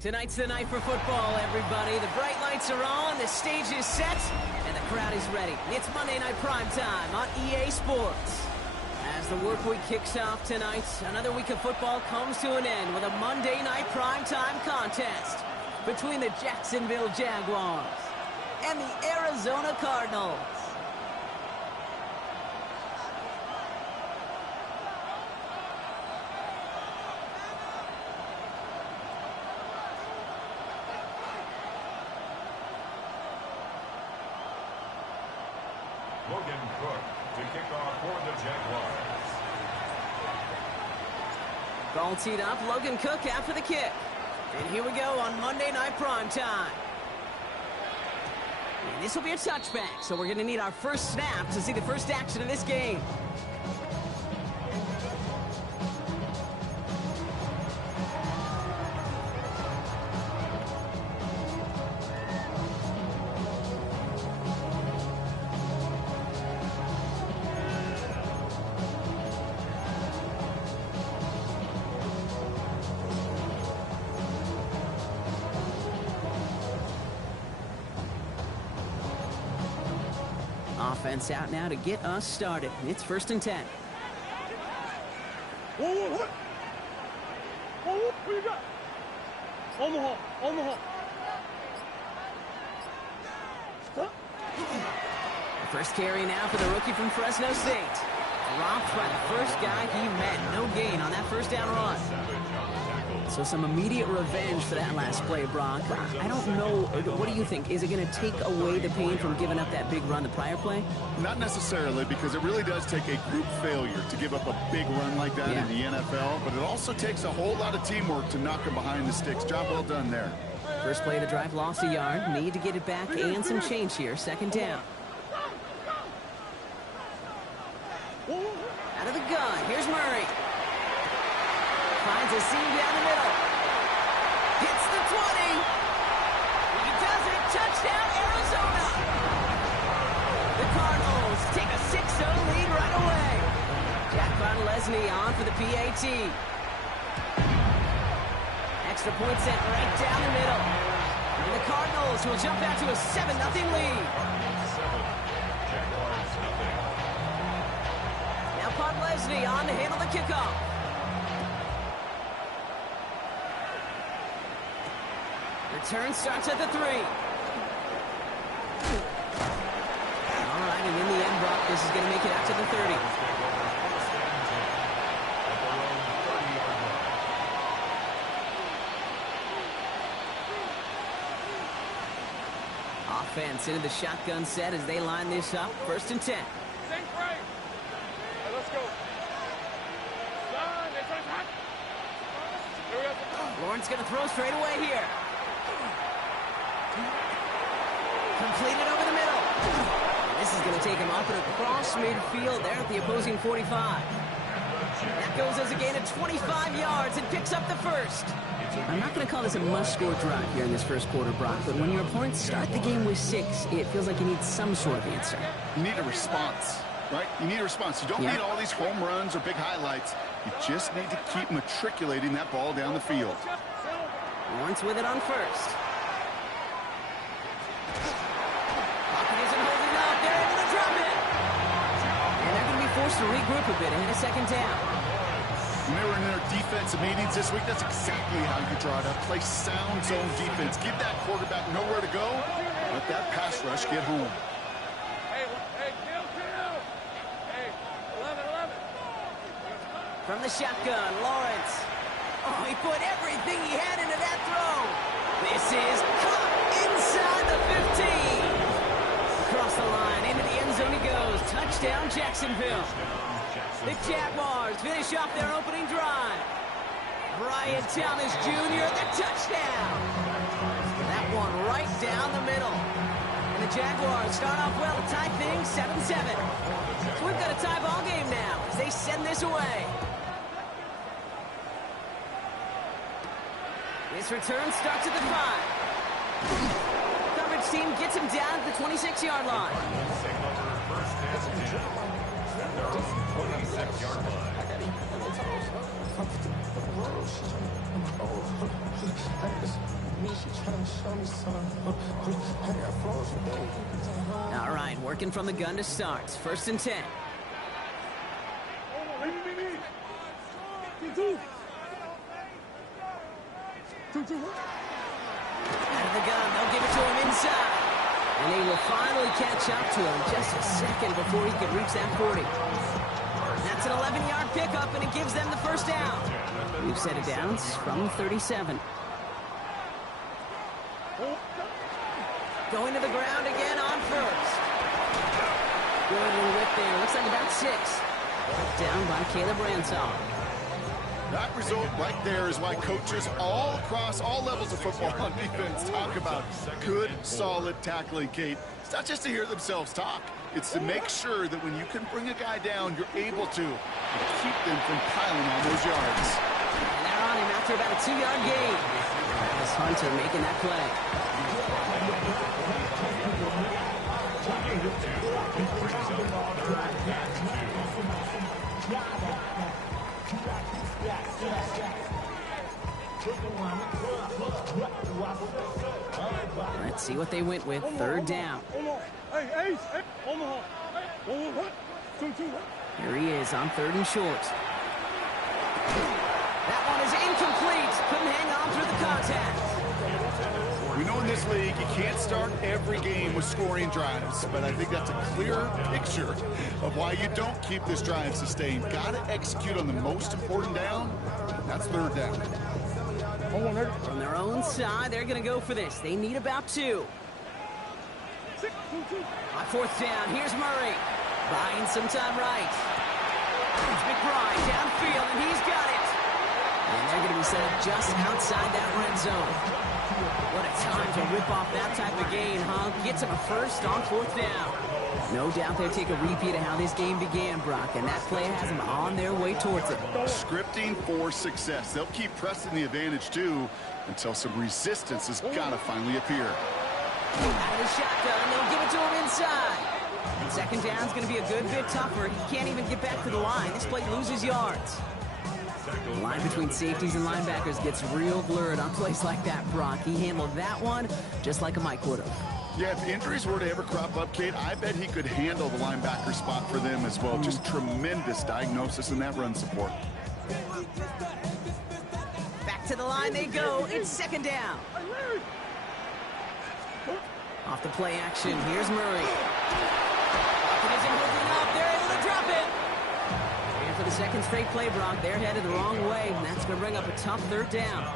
Tonight's the night for football, everybody. The bright lights are on, the stage is set, and the crowd is ready. It's Monday Night Primetime on EA Sports. As the work week kicks off tonight, another week of football comes to an end with a Monday Night Primetime contest between the Jacksonville Jaguars and the Arizona Cardinals. Logan Cook to kick off for the Jaguars. Ball teed up, Logan Cook after the kick. And here we go on Monday Night Primetime. And this will be a touchback, so we're going to need our first snap to see the first action of this game. Offense out now to get us started. It's 1st and 10. What? What you got? Omaha. First carry now for the rookie from Fresno State. Dropped by the first guy he met. No gain on that first down run. So some immediate revenge for that last play, Brock. I don't know. What do you think? Is it going to take away the pain from giving up that big run the prior play? Not necessarily, because it really does take a group failure to give up a big run like that in the NFL. But it also takes a whole lot of teamwork to knock him behind the sticks. Job well done there. First play of the drive, lost a yard. Need to get it back and some change here. 2nd down. Out of the gun. Here's Murray. Finds a seam down the middle. Hits the 20. He does it. Touchdown, Arizona. The Cardinals take a 6-0 lead right away. Jack Von Leslie on for the PAT. Extra point sent right down the middle. And the Cardinals will jump out to a 7-0 lead. Now Von Leslie on to handle the kickoff. Return starts at the 3. All right, and in the end, Brock, this is going to make it out to the 30. Offense into the shotgun set as they line this up. 1st and 10. Lawrence going to throw straight away here. Completed over the middle. This is going to take him up and across midfield there at the opposing 45. That goes as a gain of 25 yards and picks up the first. I'm not going to call this a must-score drive here in this first quarter, Brock, but when your opponents start the game with 6, it feels like you need some sort of answer. You need a response, right? You need a response. You don't need all these home runs or big highlights. You just need to keep matriculating that ball down the field. Lawrence with it on 1st. Forced to regroup a bit ahead of 2nd down. When they were in their defensive meetings this week, that's exactly how you draw it up. Play sound zone defense. Give that quarterback nowhere to go. Let that pass rush get home. From the shotgun, Lawrence. Oh, he put everything he had into that throw. This is caught inside the 15. Across the line, into the end zone he goes. Touchdown, Jacksonville. The Jaguars finish off their opening drive. Brian Thomas Jr., the touchdown. That one right down the middle. And the Jaguars start off well to tie things 7-7. So we've got a tie ball game now as they send this away. This return starts at the 5. Team gets him down at the 26-yard line. 26-yard line. All right, working from the gun to start. 1st and 10. Out of the gun, they'll give it to him inside. And they will finally catch up to him just a second before he can reach that 40. That's an 11-yard pickup, and it gives them the first down. We've set it down from 37. Going to the ground again on first. Good little whip there. Looks like about 6. Down by Caleb Ransall. That result right there is why coaches all across all levels of football on defense talk about good, solid tackling, Kate. It's not just to hear themselves talk. It's to make sure that when you can bring a guy down, you're able to keep them from piling on those yards. And they're on him after about a 2-yard gain. Travis Hunter making that play. Let's see what they went with. 3rd down. Here he is on 3rd and short. That one is incomplete. Couldn't hang on through the contact. We know in this league you can't start every game with scoring drives, but I think that's a clear picture of why you don't keep this drive sustained. Got to execute on the most important down. That's 3rd down. From their own side, they're going to go for this. They need about 2. On 4th down, here's Murray. Buying some time right. It's McBride downfield, and he's got it. And they're going to be set up just outside that red zone. What a time to rip off that type of gain, huh? Gets him a first on 4th down. No doubt they'll take a repeat of how this game began, Brock, and that play has them on their way towards it. Scripting for success. They'll keep pressing the advantage, too, until some resistance has got to finally appear. Out of the shotgun, they'll give it to him inside. And 2nd down's going to be a good bit tougher. He can't even get back to the line. This play loses yards. The line between safeties and linebackers gets real blurred on plays like that, Brock. He handled that one just like a Mike would have. Yeah, if injuries were to ever crop up, Kate, I bet he could handle the linebacker spot for them as well. Just tremendous diagnosis in that run support. Back to the line they go. It's 2nd down. Off the play action, here's Murray. It isn't moving up. They're able to drop it. And for the 2nd straight play, Brock, they're headed the wrong way, and that's going to bring up a tough 3rd down.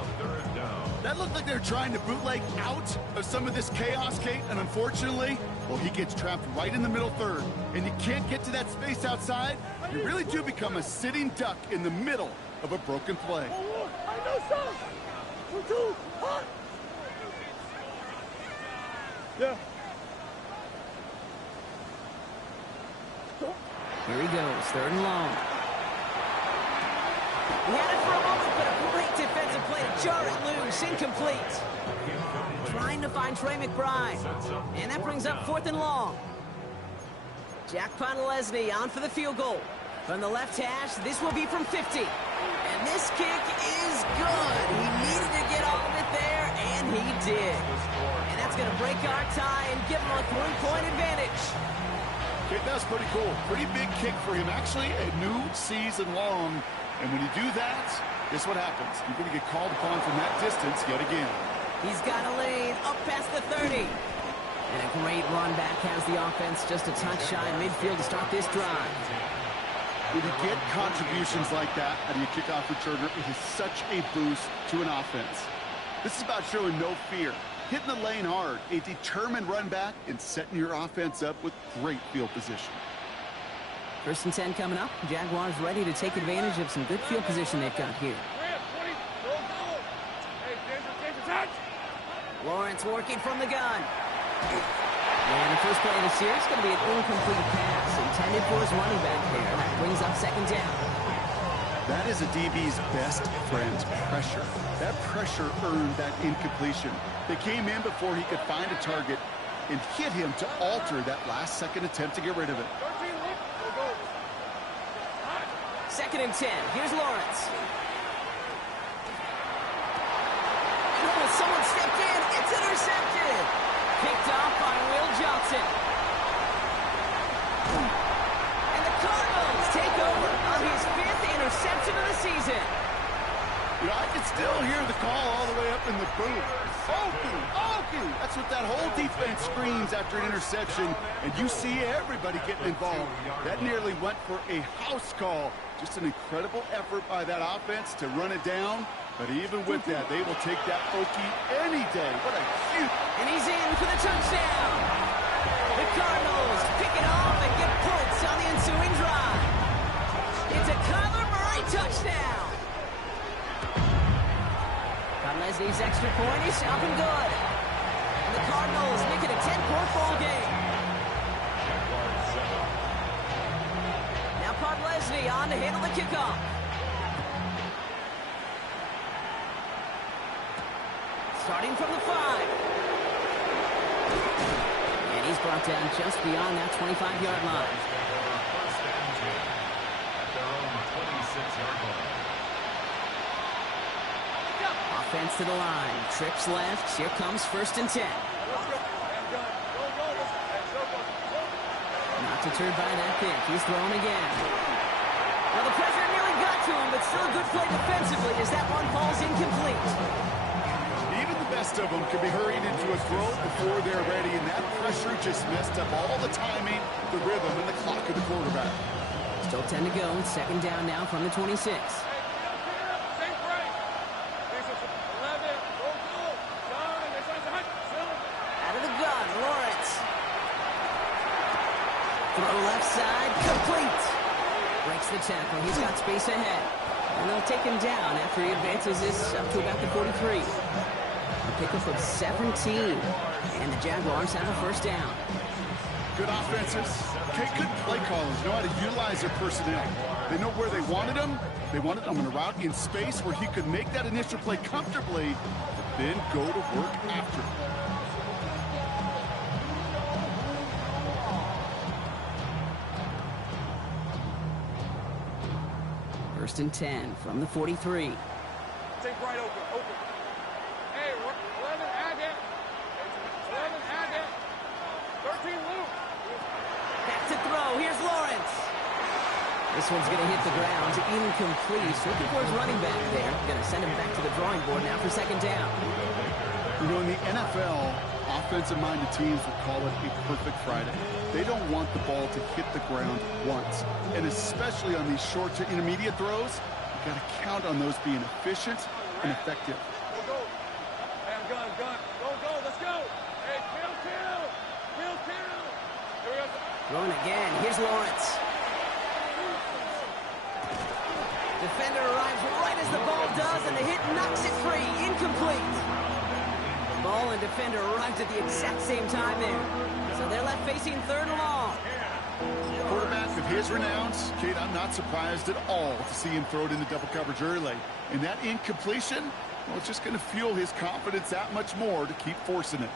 That looked like they're trying to bootleg out of some of this chaos, Kate, and unfortunately, well, he gets trapped right in the middle 3rd, and you can't get to that space outside. You really do become a sitting duck in the middle of a broken play. Yeah. Here he goes, 3rd and long. He had it for a moment, but a great defensive play to jar it loose, incomplete. Trying to find Trey McBride. And that brings up 4th and long. Jack Pontelesny on for the field goal. From the left hash, this will be from 50. And this kick is good. He needed to get all of it there, and he did. And that's going to break our tie and give him a 3-point advantage. Kate, that's pretty cool. Pretty big kick for him. Actually, a new season long. And when you do that, guess what happens? You're going to get called upon from that distance yet again. He's got a lane up past the 30. And a great run back has the offense just a touch shy midfield to start this drive. When you get contributions like that out of your kickoff returner, it is such a boost to an offense. This is about showing no fear, hitting the lane hard, a determined run back, and setting your offense up with great field position. 1st and 10 coming up. Jaguars ready to take advantage of some good field position they've got here. Lawrence working from the gun. And the first play of the series is going to be an incomplete pass intended for his running back there. That brings up 2nd down. That is a DB's best friend, pressure. That pressure earned that incompletion. They came in before he could find a target and hit him to alter that last-second attempt to get rid of it. 2nd and 10. Here's Lawrence. Oh, someone stepped in. It's intercepted. Picked off by Will Johnson. And the Cardinals take over on his 5th interception of the season. You know, I can still hear the call all the way up in the booth. Oku, Oku! That's what that whole defense screams after an interception, and you see everybody getting involved. That nearly went for a house call. Just an incredible effort by that offense to run it down, but even with that, they will take that Okie any day. What a huge... And he's in for the touchdown. The Cardinals pick it off and get points on the ensuing drive. It's a Kyler Murray touchdown. Lesney's extra point is up and good. And the Cardinals make it a 10-point ball game. Now Pod Lesney on to handle the kickoff. Starting from the 5. And he's brought down just beyond that 25-yard line. First and 10 at their own 26-yard line. Offense to the line. Trips left. Here comes 1st and 10. Not deterred by that pick. He's thrown again. Well, the pressure nearly got to him, but still a good play defensively as that one falls incomplete. Even the best of them can be hurried into a throw before they're ready, and that pressure just messed up all the timing, the rhythm, and the clock of the quarterback. Still 10 to go. 2nd down now from the 26. Throw left side, complete. Breaks the tackle. He's got space ahead. And they'll take him down after he advances this up to about the 43. A pickup of 17. And the Jaguars have a 1st down. Good offenses. Okay, good play callers know how to utilize their personnel. They know where they wanted him. They wanted him in a route in space where he could make that initial play comfortably, then go to work after it. 1st and 10 from the 43. Take right open. Hey, 11 Agate. 11 Agate. 13 Luke. Back to throw. Here's Lawrence. This one's going to hit the ground. Incomplete. Looking for his running back there. Going to send him back to the drawing board now for 2nd down. You know, in the NFL, offensive-minded teams will call it a perfect Friday. They don't want the ball to hit the ground once. And especially on these short to intermediate throws, you've got to count on those being efficient and effective. Go. Hey, I'm gun. Go. Let's go. Hey, kill. Here we go. Throwing again. Here's Lawrence. Defender arrives right as the ball does, and the hit knocks it free. Incomplete. Ball and defender arrived at the exact same time there. So they're left facing 3rd and long. Quarterback of his renowns, Kate, I'm not surprised at all to see him throw it into double coverage early. And that incompletion, well, it's just going to fuel his confidence that much more to keep forcing it.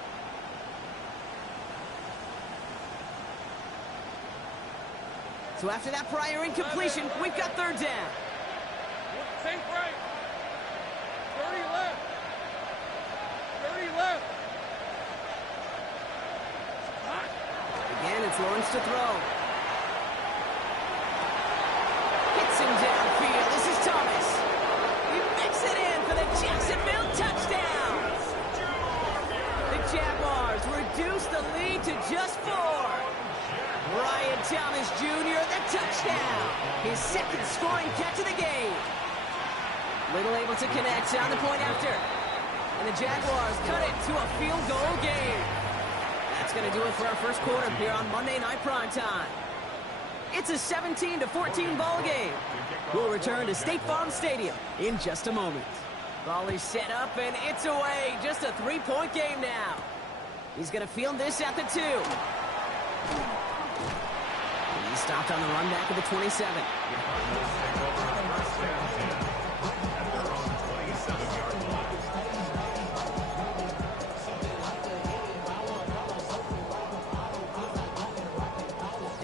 So after that prior incompletion, we've got 3rd down. Safe right. 30 left. 30 left. Again, it's Lawrence to throw. Hits him downfield. This is Thomas. He makes it in for the Jacksonville touchdown. The Jaguars reduce the lead to just 4. Brian Thomas Jr., the touchdown. His 2nd scoring catch of the game. Little able to connect on the point after. And the Jaguars cut it to a field goal game. That's going to do it for our 1st quarter here on Monday Night Primetime. It's a 17-14 ball game. We'll return to State Farm Stadium in just a moment. Ball is set up and it's away. Just a 3-point game now. He's going to field this at the 2. He's stopped on the run back of the 27.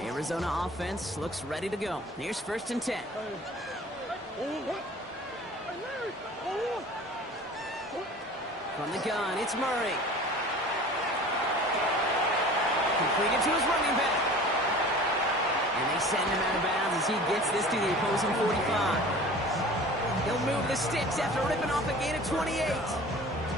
Arizona offense looks ready to go. Here's 1st and 10. From the gun, it's Murray. Completed to his running back. And they send him out of bounds as he gets this to the opposing 45. He'll move the sticks after ripping off a gain of 28.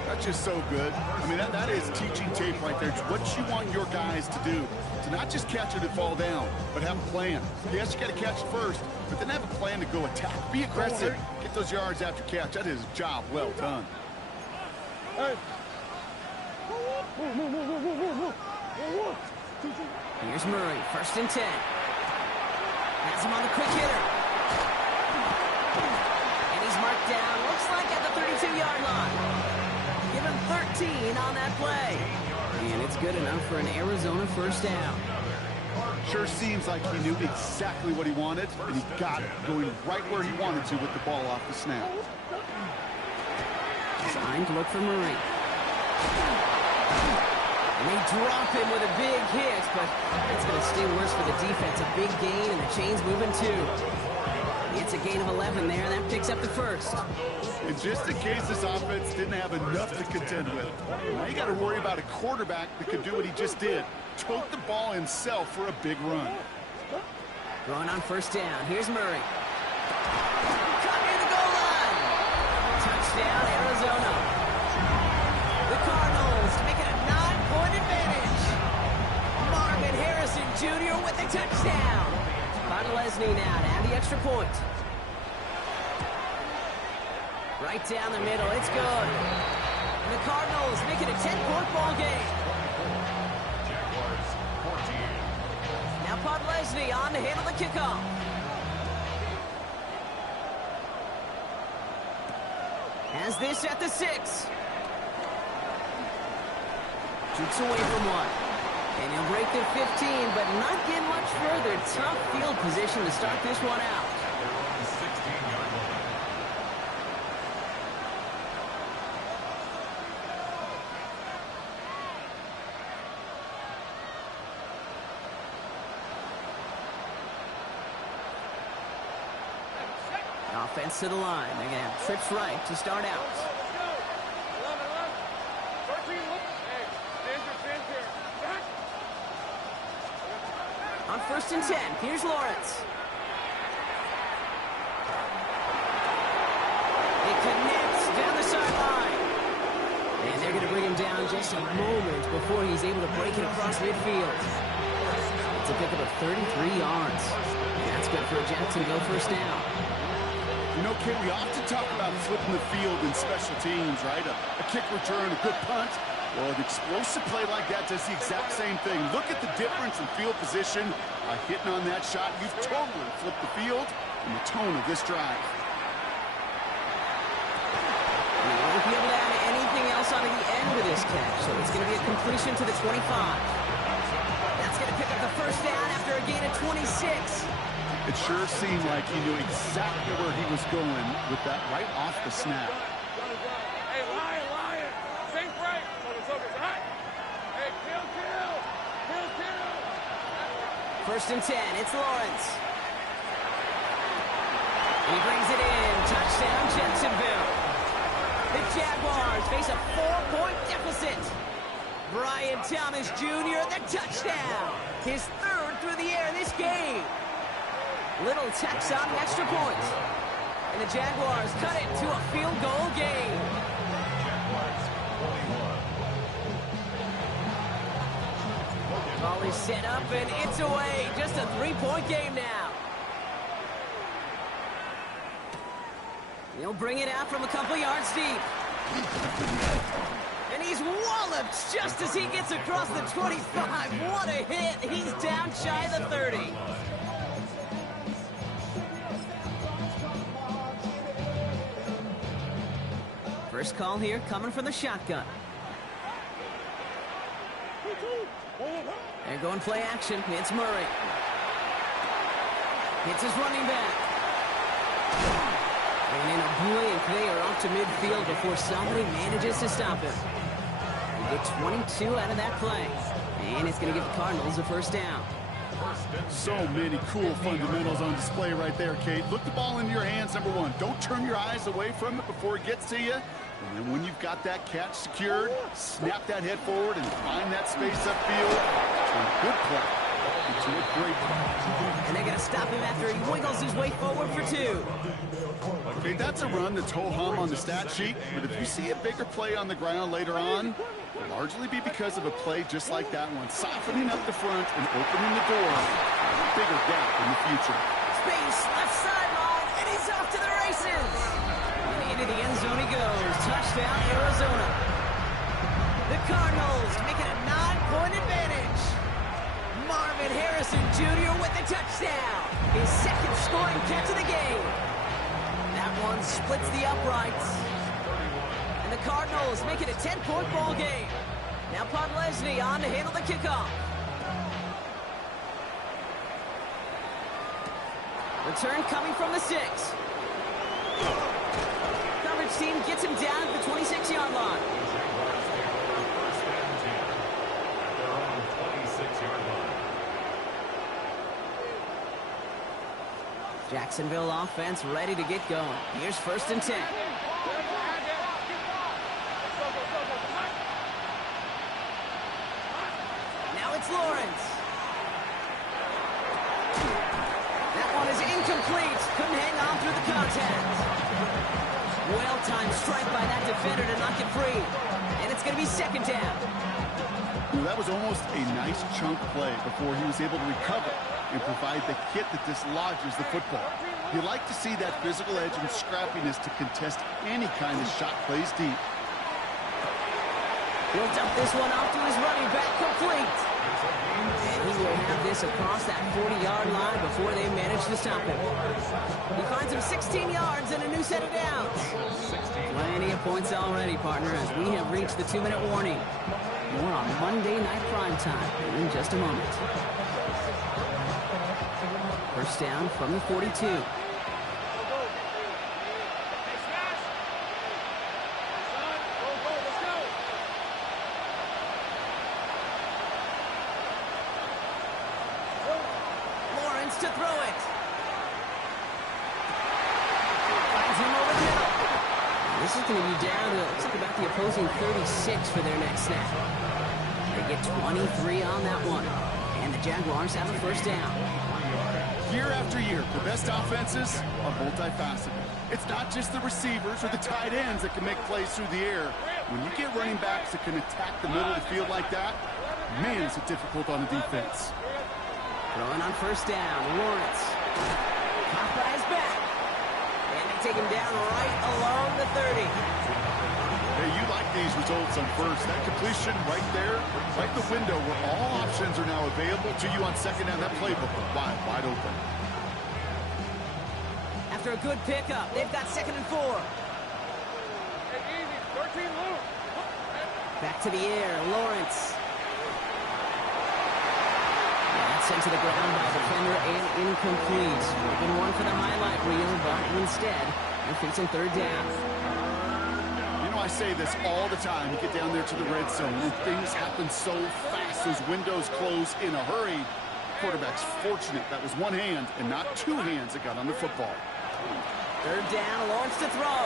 That's just so good. I mean, that is teaching tape right there. It's what you want your guys to do. To not just catch it and fall down, but have a plan. Yes, you got to catch it first, but then have a plan to go attack. Be aggressive. Get those yards after catch. That is a job well done. Here's Murray, 1st and 10. Has him on the quick hitter. And he's marked down, looks like at the 32-yard line. Give him 13 on that play. And it's good enough for an Arizona 1st down. Sure seems like he knew exactly what he wanted, and he got it, going right where he wanted to with the ball off the snap. Time to look for Murray. And they drop him with a big hit, but it's going to stay worse for the defense. A big gain, and the chain's moving too. It's a gain of 11 there, and that picks up the 1st. And just in case this offense didn't have enough to contend with, now you got to worry about a quarterback that could do what he just did. Tote the ball himself for a big run. Going on 1st down. Here's Murray. Caught near the goal line. Touchdown, Arizona. The Cardinals make it a 9-point advantage. Marvin Harrison Jr. with the touchdown. Podlesny now to add the extra point. Right down the middle. It's good. And the Cardinals make it a 10-point ball game. Now Podlesny on to handle the kickoff. Has this at the 6. Shoots away from one. And he'll break the 15, but not get much further. Tough field position to start this one out. Offense to the line. They're going to have trips right to start out. On 1st and 10, here's Lawrence. It connects down the sideline. And they're going to bring him down just a moment before he's able to break it across midfield. It's a pickup of 33 yards. And that's good for a Jacksonville 1st down. You know, Kate, we often talk about flipping the field in special teams, right? A kick return, a good punt. Well, an explosive play like that does the exact same thing. Look at the difference in field position by hitting on that shot. You've totally flipped the field and the tone of this drive. He won't be able to add anything else onto the end of this catch, so it's going to be a completion to the 25. That's going to pick up the 1st down after a gain of 26. It sure seemed like he knew exactly where he was going with that right off the snap. Hey, Lion! Think right! Hey, kill! 1st and 10, it's Lawrence. He brings it in. Touchdown, Jacksonville. The Jaguars face a 4-point deficit. Brian Thomas Jr., the touchdown. His 3rd through the air this game. Little tacks on the extra point. And the Jaguars cut it to a field goal game. Ball is set up and it's away. Just a 3-point game now. He'll bring it out from a couple yards deep. And he's walloped just as he gets across the 25. What a hit. He's down shy of the 30. First call here coming from the shotgun. They're going play action. It's Murray. It's his running back. And in a blink, they are off to midfield before somebody manages to stop him. They get 22 out of that play. And it's going to give the Cardinals a 1st down. So many cool fundamentals on display right there, Kate. Look the ball into your hands, number one. Don't turn your eyes away from it before it gets to you. And then when you've got that catch secured, snap that head forward and find that space upfield. It's a good play. It's a great play. And they're going to stop him after he wiggles his way forward for 2. Okay, that's a run that's ho-hum on the stat sheet, but if you see a bigger play on the ground later on, it'll largely be because of a play just like that one, softening up the front and opening the door for a bigger gap in the future. Space, left sideline, and he's off to the races. And into the end zone he goes. Touchdown, Arizona. The Cardinals make it a 9-point advantage. Marvin Harrison Jr. with the touchdown. His second scoring catch of the game. That one splits the uprights. And the Cardinals make it a 10-point ball game. Now Podlesny on to handle the kickoff. Return coming from the 6. Coverage team gets him down at the 26-yard line. Their own 26-yard line. Jacksonville offense ready to get going. Here's 1st and 10. Now it's Lawrence. That one is incomplete. Couldn't hang on through the contact. Well-timed strike by that defender to knock it free. And it's going to be 2nd down. Well, that was almost a nice chunk play before he was able to recover and provide the hit that dislodges the football. You like to see that physical edge and scrappiness to contest any kind of shot plays deep. He'll dump this one off to his running back, complete. And he will have this across that 40-yard line before they manage to stop him. He finds him 16 yards and a new set of downs. Plenty of points already, partner, as we have reached the 2-minute warning. More on Monday Night Primetime in just a moment. 1st down from the 42. Lawrence to throw it. Finds him over the middle. This is going to be down to, looks like about the opposing 36 for their next snap. They get 23 on that one. And the Jaguars have a 1st down. Year after year, the best offenses are multifaceted. It's not just the receivers or the tight ends that can make plays through the air. When you get running backs that can attack the middle of the field like that, man, is it difficult on the defense. Throwing on 1st down, Lawrence. Caught by his back. And they take him down right along the 30. Hey, you like these results on 1st. That completion right there, right in the window where all options are now available to you on 2nd down. That playbook wide open. After a good pickup, they've got 2nd and 4. Hey, easy. 13 loose. Back to the air, Lawrence. That's sent to the ground by the defender and incomplete. Open one for the highlight reel, but instead, they're facing 3rd down. I say this all the time. You get down there to the red zone and things happen so fast. Those windows close in a hurry. Quarterback's fortunate that was one hand and not 2 hands that got on the football. 3rd down, Lawrence to throw.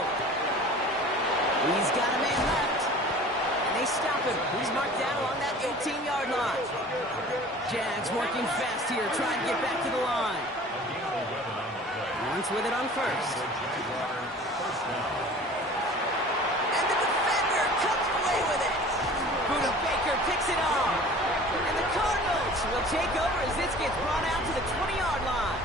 He's got a man left. And they stop him. He's marked down along that 18-yard line. Jags working fast here, trying to get back to the line. Lawrence with it on 1st. Picks it off. And the Cardinals will take over as this gets brought out to the 20-yard line.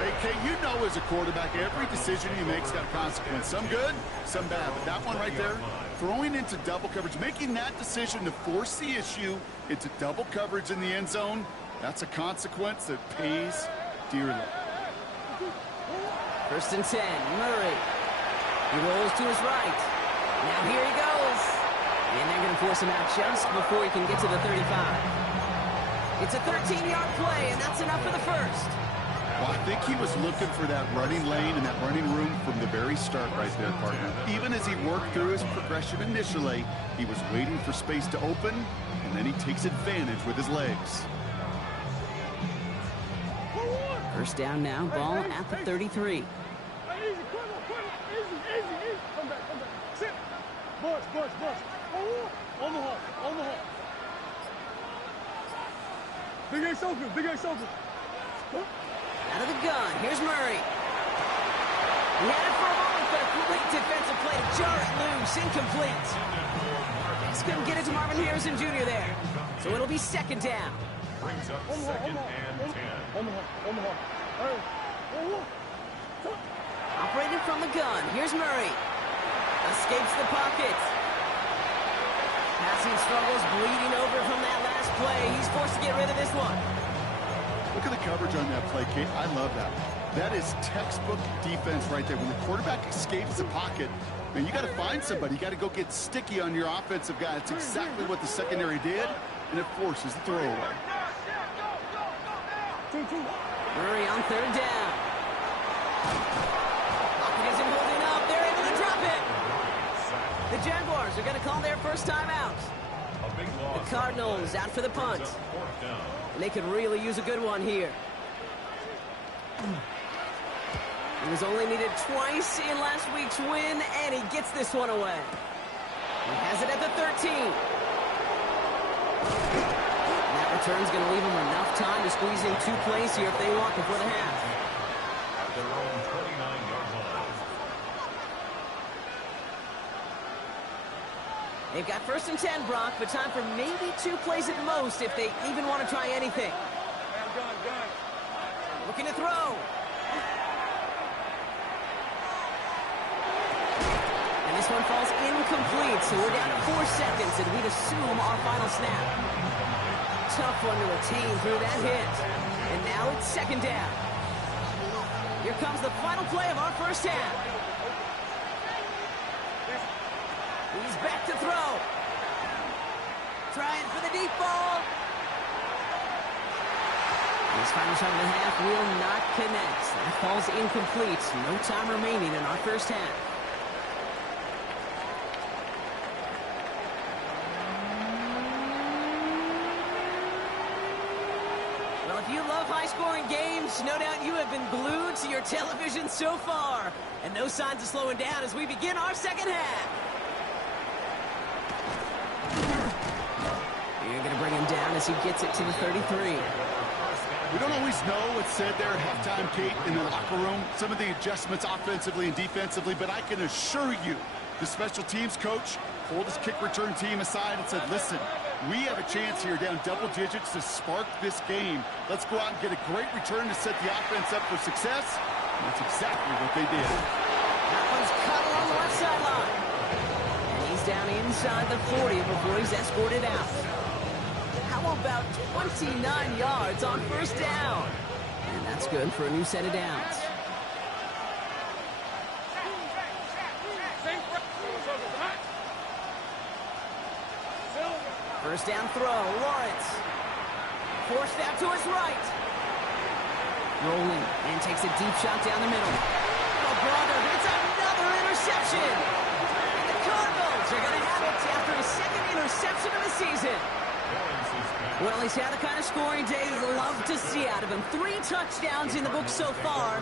Hey, Kate, you know as a quarterback, every decision you make's got a consequence. Some good, some bad. But that one right there, throwing into double coverage, making that decision to force the issue into double coverage in the end zone, that's a consequence that pays dearly. 1st and 10, Murray. He rolls to his right. Now here he goes. And they're going to force him out just before he can get to the 35. It's a 13-yard play, and that's enough for the 1st. Well, I think he was looking for that running lane and that running room from the very start right there, partner. Even as he worked through his progression initially, he was waiting for space to open, and then he takes advantage with his legs. 1st down now, ball at the 33. Easy, come on, easy. Come back. Sit. Bush. On the hole. Big Ace open. Out of the gun, here's Murray. He had it for a moment, but a great defensive play to jar it loose, incomplete. Just couldn't get it to Marvin Harrison Jr. there. So it'll be second down. Brings up second and 10. On the hole. Hey. Operated from the gun, here's Murray. Escapes the pocket. Passing struggles, bleeding over from that last play. He's forced to get rid of this one. Look at the coverage on that play, Kate. I love that. That is textbook defense right there. When the quarterback escapes the pocket, man, you got to find somebody. You got to go get sticky on your offensive guy. It's exactly what the secondary did, and it forces the throwaway. Murray on third down. Pocket isn't holding up. They're able to drop it. The Jaguars are going to call their first time out. A big loss. The Cardinals out for the punt. Brings up fourth down. And they could really use a good one here. He was only needed twice in last week's win, and he gets this one away. He has it at the 13. And that return's going to leave him enough time to squeeze in 2 plays here if they want before the half. At their own 29-yard line. They've got first and 10, Brock, but time for maybe 2 plays at most if they even want to try anything. Gun. Looking to throw. And this one falls incomplete, so we're down to 4 seconds, and we'd assume our final snap. Tough one to retain through that hit. And now it's second down. Here comes the final play of our first half. He's back to throw. Trying for the deep ball. His final shot of the half will not connect. That falls incomplete. No time remaining in our first half. Well, if you love high-scoring games, no doubt you have been glued to your television so far. And no signs of slowing down as we begin our second half. You're going to bring him down as he gets it to the 33. We don't always know what's said there at halftime, Kate, in the locker room. Some of the adjustments offensively and defensively, but I can assure you the special teams coach pulled his kick return team aside and said, listen, we have a chance here down double digits to spark this game. Let's go out and get a great return to set the offense up for success. And that's exactly what they did. That one's cut along the left sideline. And he's down inside the 40 before he's escorted out. How about 29 yards on first down? And that's good for a new set of downs. First down throw, Lawrence. Forced out to his right. Rolling and takes a deep shot down the middle. Oh, brother, it's another interception. And the Cardinals are going to have it after his second interception of the season. Well, he's had the kind of scoring days love to see out of him. 3 touchdowns in the book so far,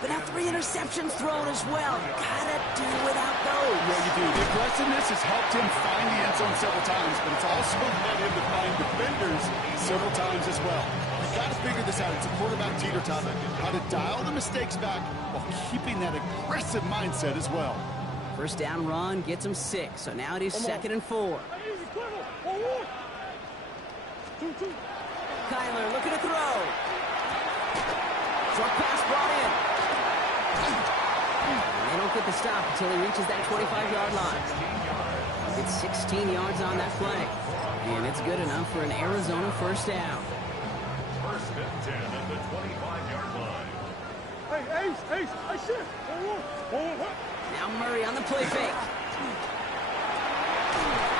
but now 3 interceptions thrown as well. Gotta do without those. Yeah, you do. The aggressiveness has helped him find the end zone several times, but it's also led him to find defenders several times as well. You've got to figure this out. It's a quarterback teeter-totter. How to dial the mistakes back while keeping that aggressive mindset as well. First down run gets him 6, so now it is second and 4. Kyler looking to throw. Short pass brought in. And they don't get the stop until he reaches that 25-yard line. It's 16 yards on that play. And it's good enough for an Arizona first down. First and 10 at the 25-yard line. Hey, Ace, I shift. Now Murray on the play fake.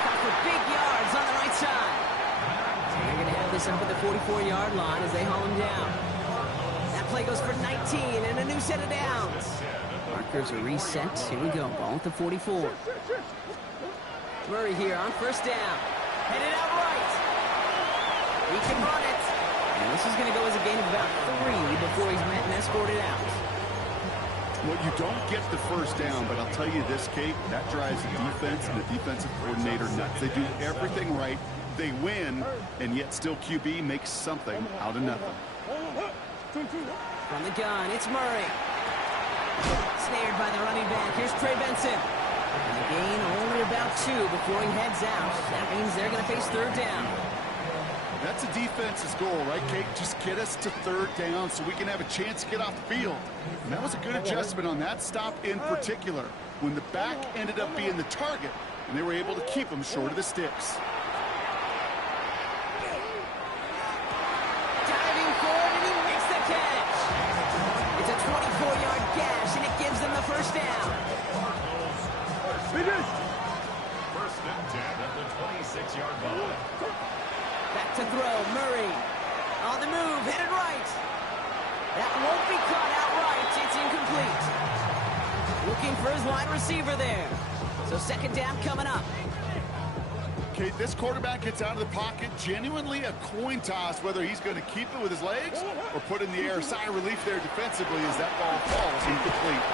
Got for big yards on the right side. They're going to have this up at the 44-yard line as they haul him down. That play goes for 19 and a new set of downs. Markers are reset. Here we go. Ball at the 44. Murray here on first down. Headed out right. He can run it. And this is going to go as a gain of about 3 before he's met and escorted out. Well, you don't get the first down, but I'll tell you this, Kate, that drives the defense and the defensive coordinator nuts. They do everything right. They win, and yet still QB makes something out of nothing. From the gun, it's Murray. Snared by the running back. Here's Trey Benson. And a gain only about 2 before he heads out. That means they're going to face third down. That's a defense's goal, right, Kate? Just get us to third down so we can have a chance to get off the field. And that was a good adjustment on that stop in particular, when the back ended up being the target, and they were able to keep him short of the sticks. Diving forward, and he makes the catch. It's a 24-yard gash, and it gives them the first down. First and 10 at the 26-yard line. Back to throw, Murray. On the move, headed right. That won't be caught outright. It's incomplete. Looking for his wide receiver there. So second down coming up. Kate, this quarterback gets out of the pocket, genuinely a coin toss whether he's going to keep it with his legs or put in the air. Sigh of relief there defensively as that ball falls incomplete.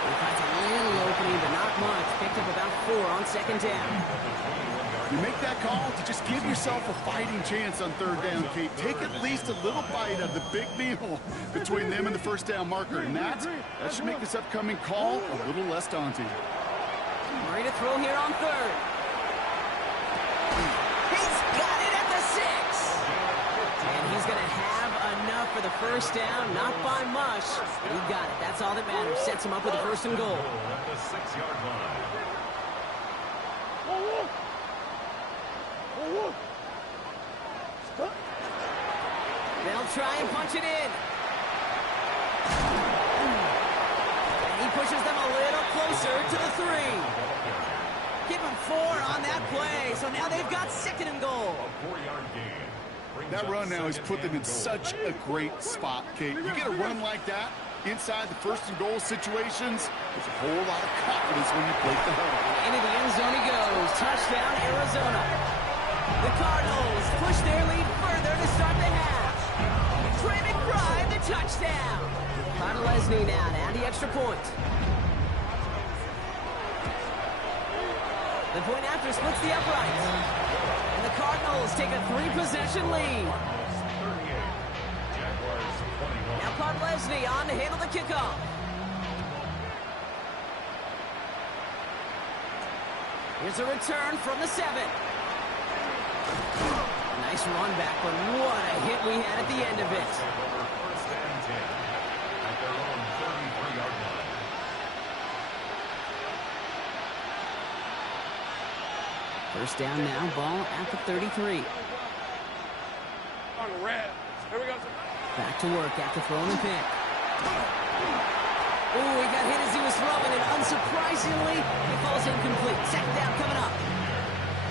He finds a little opening, but not much. Picked up about 4 on second down. You make that call to just give yourself a fighting chance on third down, Kate. Take at least a little bite of the big meal between them and the first down marker. And that should make this upcoming call a little less daunting. Murray to throw here on third. He's got it at the 6. And he's going to have enough for the first down. Not by much. He got it. That's all that matters. Sets him up with a first and goal. At the 6-yard line. They'll try and punch it in. And he pushes them a little closer to the 3. Give him 4 on that play. So now they've got second and goal. A 4-yard gain. That run now has put them in such a great spot, Kate. You get a run like that inside the first and goal situations, there's a whole lot of confidence when you break the huddle. Into the end zone he goes. Touchdown, Arizona. The Cardinals push their lead further to start the half. Trey McBride, the touchdown. Connor Lesney now to add the extra point. The point after splits the uprights. And the Cardinals take a 3-possession lead. 38. Jaguars 21. Now Connor Lesney on to handle the kickoff. Here's a return from the 7. Nice run back, but what a hit we had at the end of it. First and 10 at their own 33-yard line. First down now, ball at the 33. On the red. Here we go. Back to work after throwing the pick. Ooh, he got hit as he was throwing, and unsurprisingly, it falls incomplete. Second down coming up.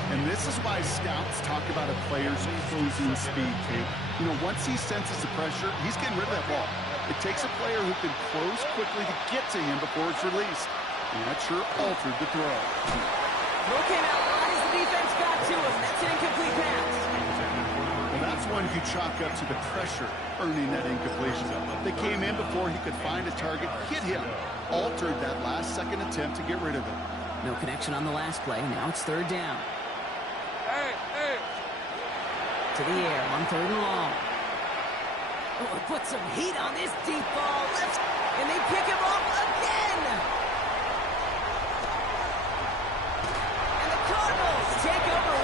And this is why scouts talk about a player's closing speed, Kate. You know, once he senses the pressure, he's getting rid of that ball. It takes a player who can close quickly to get to him before it's released. And that sure altered the throw. Throw came out right as the defense got to him. That's an incomplete pass. Well, that's one you chalk up to the pressure earning that incompletion. They came in before he could find a target, hit him, altered that last-second attempt to get rid of it. No connection on the last play. Now it's third down. Hey. To the air on third and long. Oh, put some heat on this deep ball. And they pick him off again. And the Cardinals take over